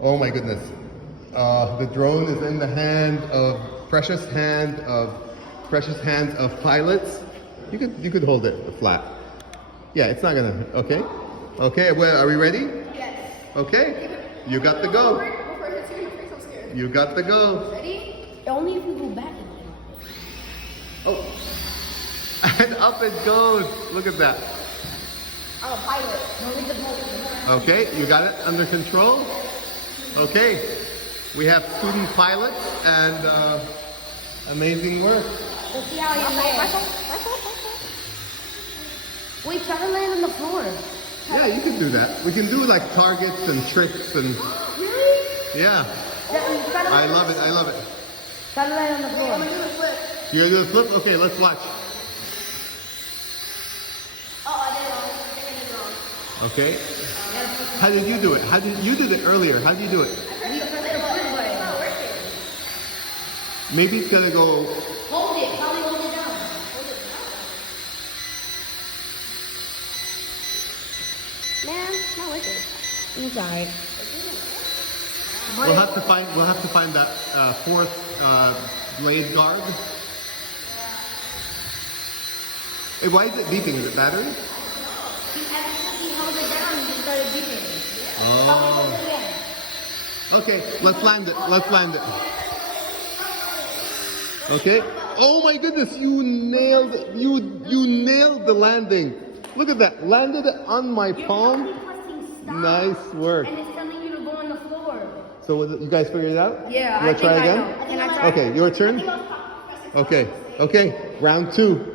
Oh my goodness. The drone is in the precious hands of pilots. You could hold it flat. Yeah, it's not gonna. Okay. Okay. Well, are we ready? Yes. Okay. You got the go. You got the go. Ready? Only if we go back. Oh. And up it goes. Look at that. I'm a pilot. No need to hold. Okay, you got it under control? Okay. We have student pilots and amazing work. Let's see how you land. Wait, try to land on the floor. Yeah, you can do that. We can do like targets and tricks and Really? yeah. I love it. I love it. Try to land on the floor. You gonna do a flip? Okay, let's watch. Oh, I did it wrong. Okay. How did you do it? You did it earlier? How did you do it? Maybe it's gonna go. Hold it. Probably hold it down. Man, it's not worth it. It's alright. We'll have to find that fourth blade guard. Hey, why is it beeping? Is it battery? He held it down and he started beeping. Oh. Okay, let's land it. Let's land it. Okay. Oh my goodness, you nailed the landing. Look at that. Landed it on my palm. Nice work. And it's telling you to go on the floor. So you guys figured it out? Yeah, You wanna try again? Can I try? Okay, your turn. Okay. Okay. Round 2.